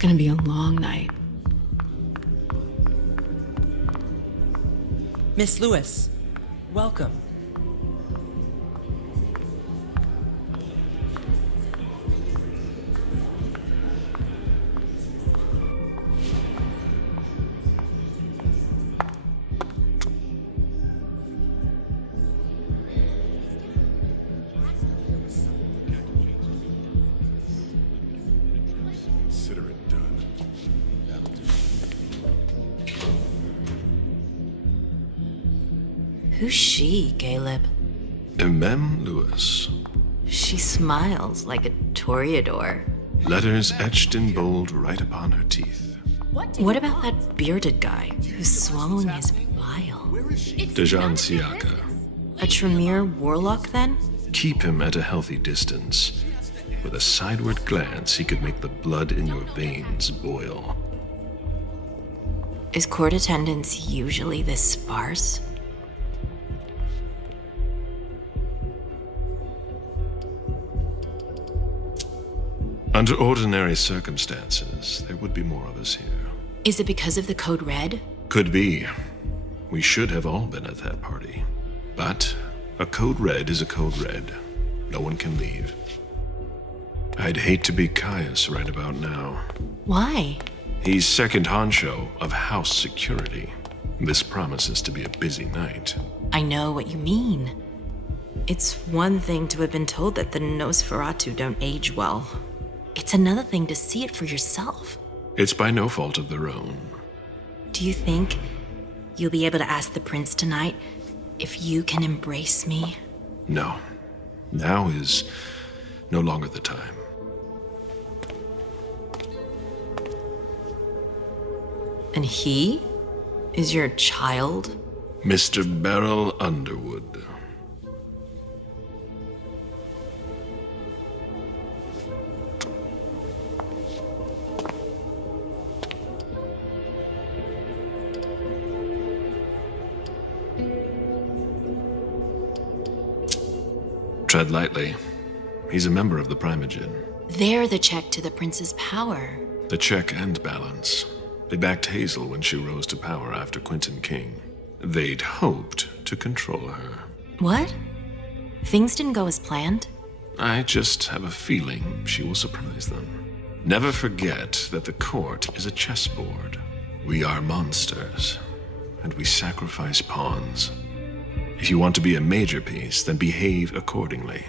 gonna be a long night. Miss Lewis, welcome. Consider it done. That'll do. Who's she, Caleb? Mem Lewis. She smiles like a toreador. Letters etched in bold right upon her teeth. What about that bearded guy who's swallowing his bile? Dejan Siaka. A Tremere warlock, then? Keep him at a healthy distance. With a sideward glance, he could make the blood in your veins boil. Is court attendance usually this sparse? Under ordinary circumstances, there would be more of us here. Is it because of the Code Red? Could be. We should have all been at that party. But a Code Red is a Code Red. No one can leave. I'd hate to be Caius right about now. Why? He's second honcho of house security. This promises to be a busy night. I know what you mean. It's one thing to have been told that the Nosferatu don't age well. It's another thing to see it for yourself. It's by no fault of their own. Do you think you'll be able to ask the prince tonight if you can embrace me? No. Now is no longer the time. And he is your child? Mr. Beryl Underwood. Tread lightly. He's a member of the Primogen. They're the check to the prince's power. The check and balance. They backed Hazel when she rose to power after Quentin King. They'd hoped to control her. What? Things didn't go as planned? I just have a feeling she will surprise them. Never forget that the court is a chessboard. We are monsters, and we sacrifice pawns. If you want to be a major piece, then behave accordingly.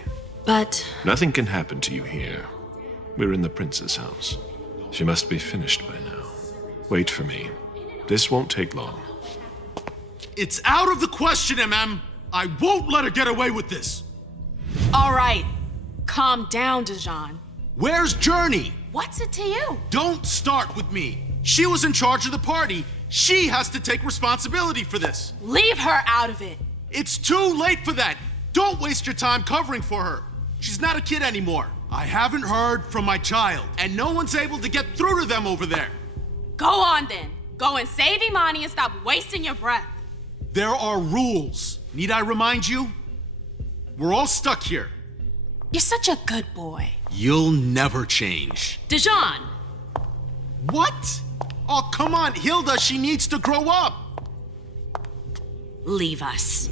But Nothing can happen to you here. We're in the prince's house. She must be finished by now. Wait for me. This won't take long. It's out of the question, MM. I won't let her get away with this. All right, calm down, Dejan. Where's Journey? What's it to you? Don't start with me. She was in charge of the party. She has to take responsibility for this. Leave her out of it. It's too late for that. Don't waste your time covering for her. She's not a kid anymore. I haven't heard from my child, and no one's able to get through to them over there. Go on then. Go and save Imani and stop wasting your breath. There are rules. Need I remind you? We're all stuck here. You're such a good boy. You'll never change. Dejan! What? Oh, come on, Hilda, she needs to grow up. leave us.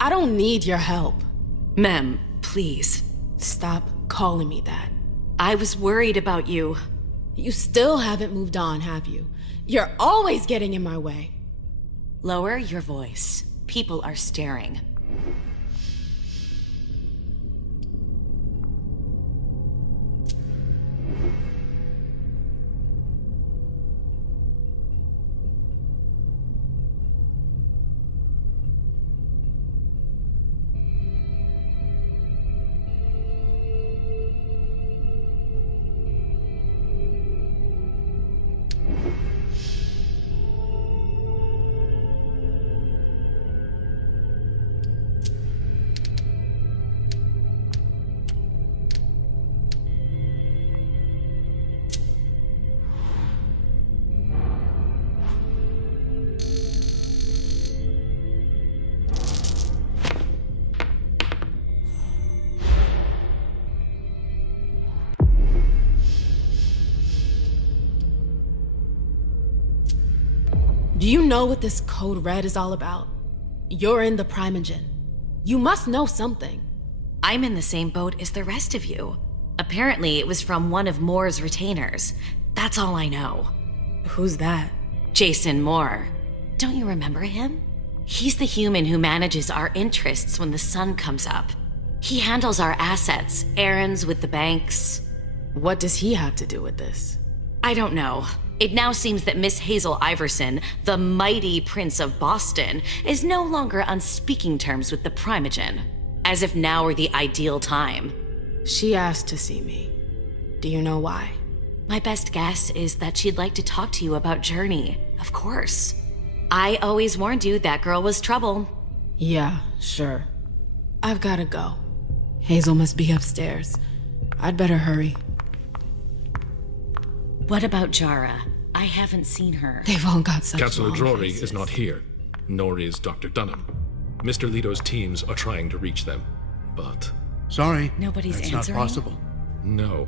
I don't need your help. Mem, please. Stop calling me that. I was worried about you. You still haven't moved on, have you? You're always getting in my way. Lower your voice. People are staring. Do you know what this code red is all about? You're in the Primogen. You must know something. I'm in the same boat as the rest of you. Apparently, it was from one of Moore's retainers. That's all I know. Who's that? Jason Moore. Don't you remember him? He's the human who manages our interests when the sun comes up. He handles our assets, errands with the banks. What does he have to do with this? I don't know. It now seems that Miss Hazel Iverson, the mighty Prince of Boston, is no longer on speaking terms with the Primogen. As if now were the ideal time. She asked to see me. Do you know why? My best guess is that she'd like to talk to you about Journey, of course. I always warned you that girl was trouble. Yeah, sure. I've gotta go. Hazel must be upstairs. I'd better hurry. What about Jara? I haven't seen her. They've all got such Councillor long Drury faces. is not here, nor is Dr. Dunham. Mr. Leto's teams are trying to reach them, but Sorry. Nobody's That's answering? not possible. no.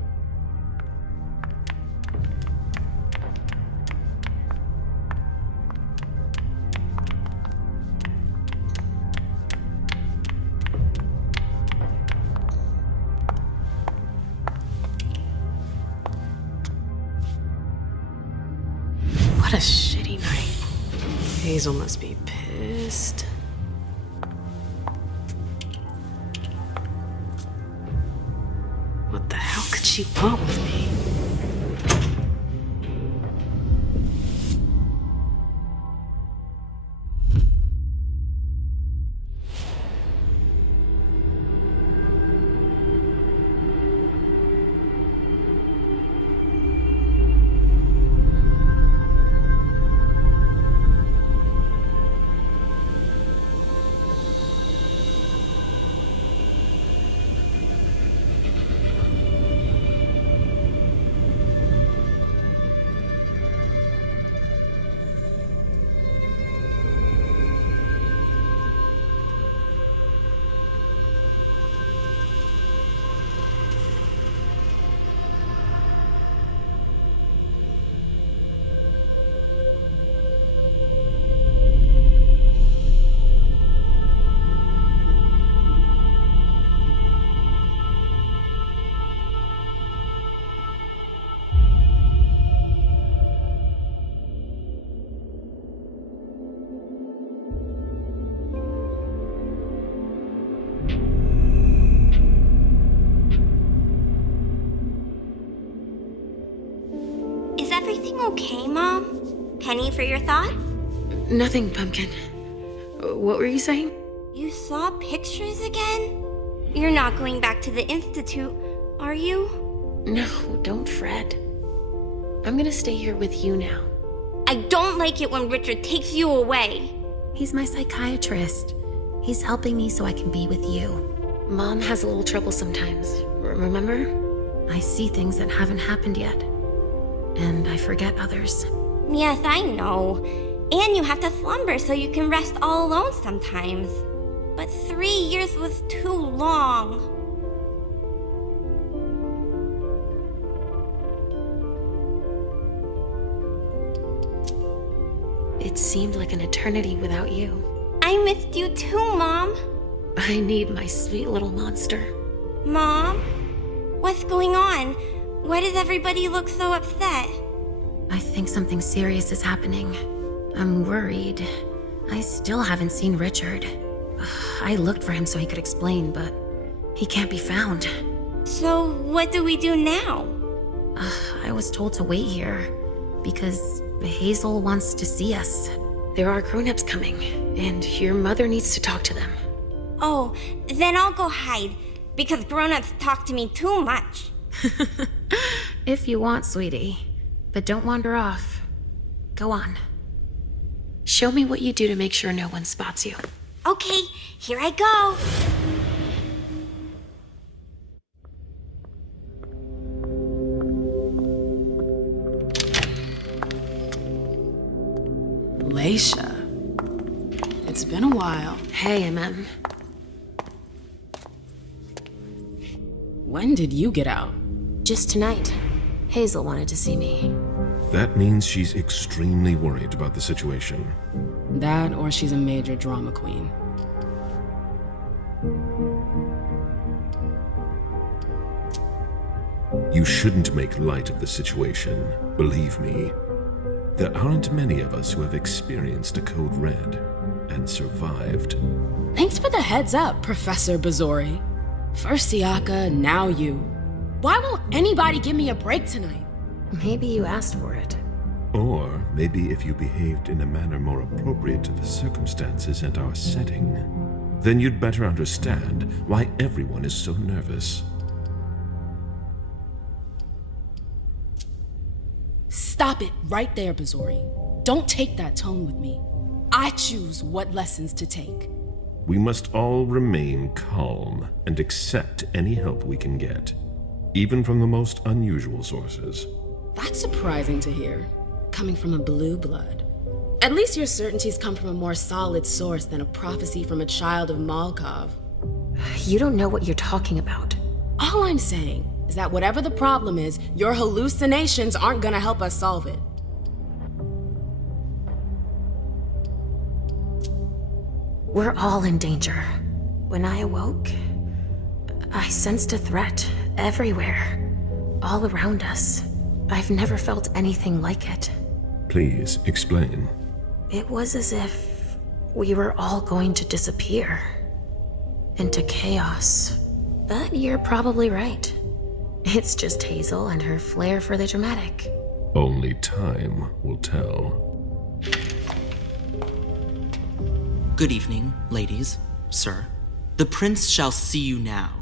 What a shitty night. Hazel must be pissed. What the hell could she want with me? Is everything okay, Mom? Penny for your thought? Nothing, Pumpkin. What were you saying? You saw pictures again? You're not going back to the Institute, are you? No, don't fret. I'm gonna stay here with you now. I don't like it when Richard takes you away. He's my psychiatrist. He's helping me so I can be with you. Mom has a little trouble sometimes, remember? I see things that haven't happened yet. And I forget others. Yes, I know. And you have to slumber so you can rest all alone sometimes. But 3 years was too long. It seemed like an eternity without you. I missed you too, Mom. I need my sweet little monster. Mom? What's going on? Why does everybody look so upset? I think something serious is happening. I'm worried. I still haven't seen Richard. I looked for him so he could explain, but he can't be found. So, what do we do now? I was told to wait here because Hazel wants to see us. There are grown-ups coming, and your mother needs to talk to them. Oh, then I'll go hide, because grown-ups talk to me too much. If you want, sweetie. But don't wander off. Go on. Show me what you do to make sure no one spots you. Okay, here I go. Leisha. It's been a while. Hey, MM. When did you get out? Just tonight. Hazel wanted to see me. That means she's extremely worried about the situation. That, or she's a major drama queen. You shouldn't make light of the situation, believe me. There aren't many of us who have experienced a code red and survived. Thanks for the heads up, Professor Bazori. First Siaka, now you. Why won't anybody give me a break tonight? Maybe you asked for it. Or maybe if you behaved in a manner more appropriate to the circumstances and our setting, then you'd better understand why everyone is so nervous. Stop it right there, Bazori. Don't take that tone with me. I choose what lessons to take. We must all remain calm and accept any help we can get, even from the most unusual sources. That's surprising to hear, coming from a blue blood. At least your certainties come from a more solid source than a prophecy from a child of Malkov. You don't know what you're talking about. All I'm saying is that whatever the problem is, your hallucinations aren't gonna help us solve it. We're all in danger. When I awoke, I sensed a threat everywhere, all around us. I've never felt anything like it. Please explain. It was as if we were all going to disappear into chaos. But you're probably right. It's just Hazel and her flair for the dramatic. Only time will tell. Good evening, ladies, sir. The prince shall see you now.